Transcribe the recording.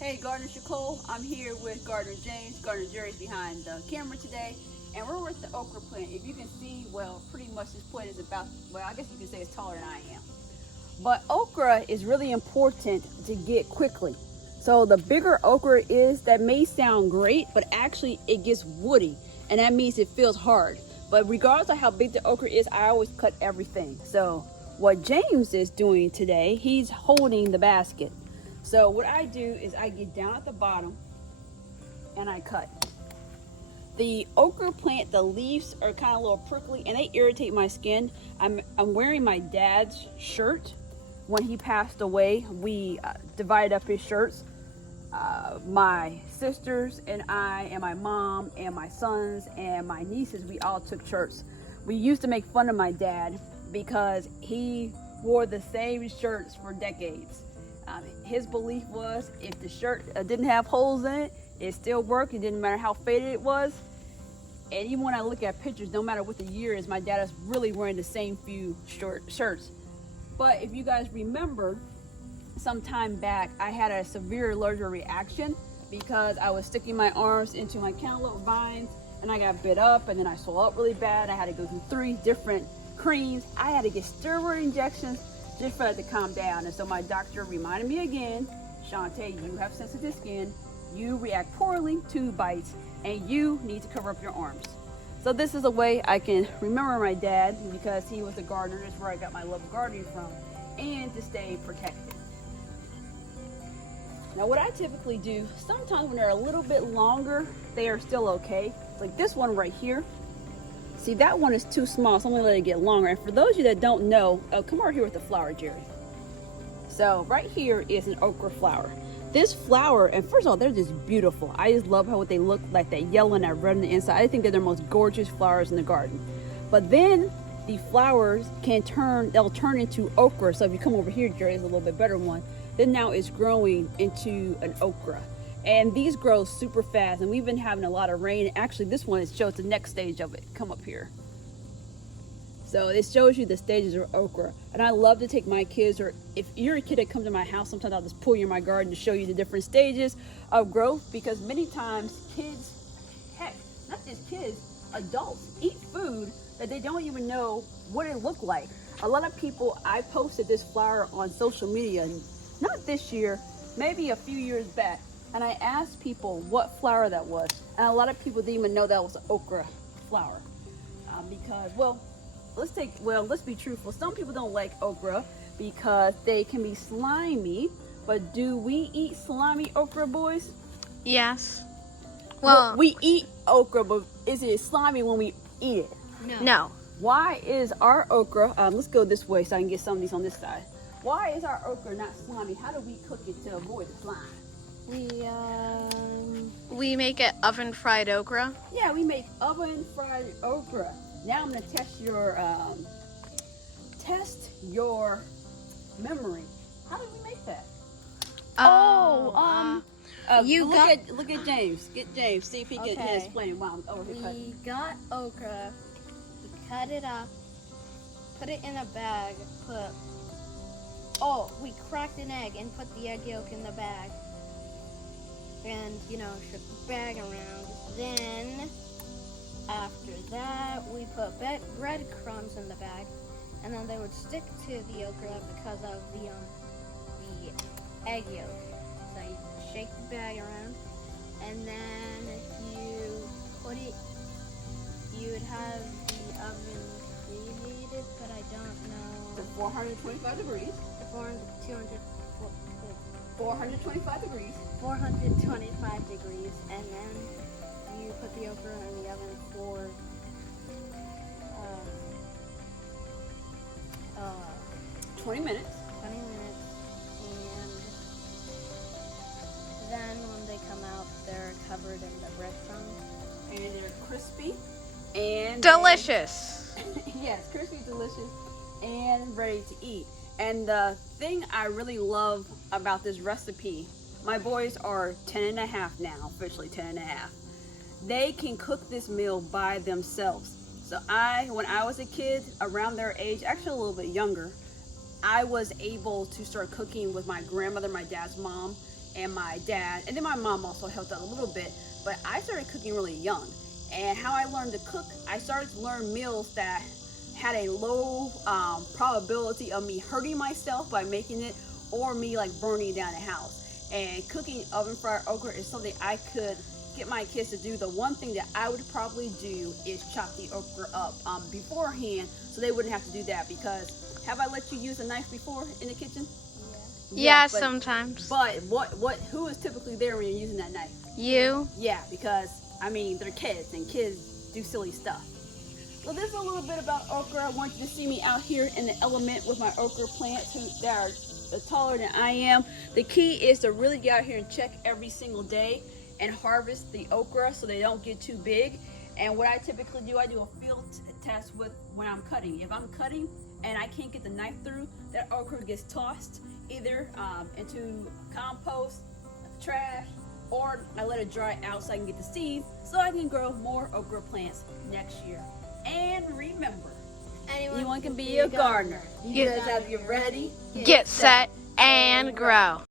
Hey, Gardener Nicole, I'm here with Gardener James. Gardener Jerry's behind the camera today, and we're with the okra plant. If you can see, well, pretty much this plant is about, well, I guess you can say it's taller than I am. But okra is really important to get quickly. So the bigger okra is, that may sound great, but actually it gets woody, and that means it feels hard. But regardless of how big the okra is, I always cut everything. So what James is doing today, he's holding the basket. So what I do is I get down at the bottom and I cut. The okra plant, the leaves are kind of a little prickly and they irritate my skin. I'm wearing my dad's shirt. When he passed away, we divided up his shirts. My sisters and I and my mom and my sons and my nieces, we all took shirts. We used to make fun of my dad because he wore the same shirts for decades. His belief was if the shirt didn't have holes in it, it still worked. It didn't matter how faded it was. And even when I look at pictures, no matter what the year is, my dad is really wearing the same few shirts. But if you guys remember, some time back, I had a severe allergic reaction because I was sticking my arms into my cantaloupe vines and I got bit up, and then I swelled up really bad. I had to go through 3 different creams. I had to get steroid injections just for that to calm down. And so my doctor reminded me again, Shantae, you have sensitive skin, you react poorly to bites, and you need to cover up your arms. So this is a way I can remember my dad, because he was a gardener. That's where I got my love of gardening from, and to stay protected. Now what I typically do, sometimes when they're a little bit longer, they are still okay. Like this one right here. See, that one is too small, so I'm gonna let it get longer. And for those of you that don't know, come over here with the flower, Jerry. So right here is an okra flower. This flower, and first of all, they're just beautiful. I just love how what they look like, that yellow and that red on the inside. I think they're the most gorgeous flowers in the garden. But then the flowers they'll turn into okra. So if you come over here, Jerry, is a little bit better one. Then now it's growing into an okra. And these grow super fast, and we've been having a lot of rain. Actually, this one, it shows the next stage of it. Come up here. So it shows you the stages of okra. And I love to take my kids, or if you're a kid that comes to my house, sometimes I'll just pull you in my garden to show you the different stages of growth, because many times kids, heck, not just kids, adults eat food that they don't even know what it looked like. A lot of people, I posted this flower on social media, not this year, maybe a few years back. And I asked people what flower that was. And a lot of people didn't even know that was an okra flower. Because, well, let's be truthful. Some people don't like okra because they can be slimy. But do we eat slimy okra, boys? Yes. Well, we eat okra, but is it slimy when we eat it? No. Why is our okra, let's go this way so I can get some of these on this side. Why is our okra not slimy? How do we cook it to avoid the slime? We make it oven fried okra. Yeah, we make oven fried okra. Now I'm gonna test your memory. How did we make that? Look at James. Get James. See if he can explain it while I'm over here cutting. We got okra. We cut it up. Put it in a bag. We cracked an egg and put the egg yolk in the bag. And, shook the bag around. Then, after that, we put breadcrumbs in the bag. And then they would stick to the okra because of the egg yolk. So you shake the bag around. And then you would have the oven preheated, but I don't know. To 425 degrees. 425 degrees. 425 degrees, and then you put the okra in the oven for 20 minutes. 20 minutes, and then when they come out, they're covered in the breadcrumbs. And they're crispy and Delicious. Yes, crispy, delicious, and ready to eat. And the thing I really love about this recipe, my boys are 10 and a half now, officially 10 and a half. They can cook this meal by themselves. So when I was a kid, around their age, actually a little bit younger, I was able to start cooking with my grandmother, my dad's mom, and my dad, and then my mom also helped out a little bit. But I started cooking really young. And how I learned to cook, I started to learn meals that had a low probability of me hurting myself by making it, or me like burning down a house. And cooking oven fried okra is something I could get my kids to do. The one thing that I would probably do is chop the okra up beforehand, so they wouldn't have to do that. Because have I let you use a knife before in the kitchen? Yeah, but, sometimes. But who is typically there when you're using that knife? You. Yeah, because I mean they're kids and kids do silly stuff. So this is a little bit about okra. I want you to see me out here in the element with my okra plants that are taller than I am. The key is to really get out here and check every single day and harvest the okra so they don't get too big. And what I typically do, I do a field test with when I'm cutting. If I'm cutting and I can't get the knife through, that okra gets tossed either into compost, trash, or I let it dry out so I can get the seeds so I can grow more okra plants next year. And remember, anyone can be a gardener. You Get- guys have you ready? Get set and grow.